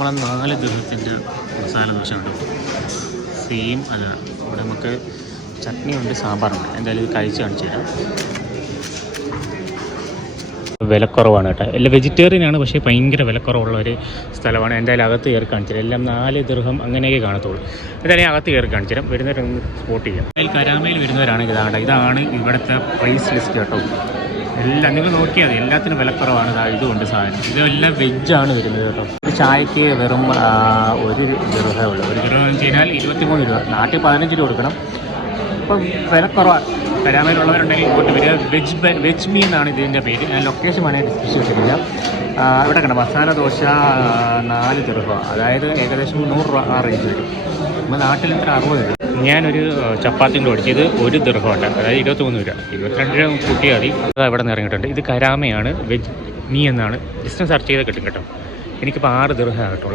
നമ്മളെ 4 ദിവസത്തിൻ്റെ മസാല ദോശ ഉണ്ട്. സെയിം അല്ല, ഇവിടെ നമുക്ക് ചട്നിയുണ്ട്, സാമ്പാറുണ്ട്. എന്തായാലും ഇത് കഴിച്ച് കാണിച്ചു തരാം. വിലക്കുറവാണ് കേട്ടോ. എല്ലാം വെജിറ്റേറിയനാണ്, പക്ഷേ ഭയങ്കര വിലക്കുറവുള്ള ഒരു സ്ഥലമാണ്. എന്തായാലും അകത്ത് കയറി കാണിച്ചു തരാം. എല്ലാം 4 ദിർഹം അങ്ങനെയൊക്കെ കാണത്തുള്ളൂ. എന്തായാലും അകത്ത് കയറി കാണിച്ചു തരാം. വരുന്നവരൊന്ന് സ്പോട്ട് ചെയ്യാം. അതിൽ കരാമയിൽ വരുന്നവരാണെങ്കിൽ ഇതാണ് ഇവിടുത്തെ പ്രൈസ് ലിസ്റ്റ് കേട്ടോ. എല്ലാം നിങ്ങൾ നോക്കിയാൽ മതി, എല്ലാത്തിനും വിലക്കുറവാണ്. ഇതുകൊണ്ട് സാധനം ഇതെല്ലാം വെജാണ് വരുന്നത് കേട്ടോ. ഒരു ചായക്ക് വെറും 1 ദിർഹമേ ഉള്ളൂ. 1 ദിർഹം എന്ന് വെച്ച് കഴിഞ്ഞാൽ 23 രൂപ. നാട്ടിൽ 15 രൂപ കൊടുക്കണം. അപ്പം വിലക്കുറവാണ്. കരാമയിലുള്ളവരുണ്ടെങ്കിൽ ഇങ്ങോട്ട് വരിക. വെജ് മീ എന്നാണ് ഇതിൻ്റെ പേര്. ഞാൻ ലൊക്കേഷൻ വേണമെങ്കിൽ ഡിസ്ക്രിപ്ഷൻ ഇട്ടില്ല. ഇവിടെ കണ്ട മസാല ദോശ 4 ദിർഹം, അതായത് ഏകദേശം 100 രൂപ ആ റേഞ്ച് വരും. നമ്മൾ നാട്ടിൽ ഇത്ര 60 രൂപ. ഞാനൊരു ചപ്പാത്തിൻ്റെ ഓടിച്ചത് 1 ദിർഹമുണ്ട്, അതായത് 23 രൂപ. 22 രൂപ കൂട്ടിയാൽ മതി. അത് അവിടെ നിന്ന് ഇറങ്ങിയിട്ടുണ്ട്. ഇത് കരാമയാണ്, വെജ് മീ എന്നാണ്. ഡിസ്റ്റൻസ് സെർച്ച് ചെയ്ത് കിട്ടും കേട്ടോ. എനിക്കിപ്പോൾ 6 ദിർഹം ആകട്ടുള്ളൂ.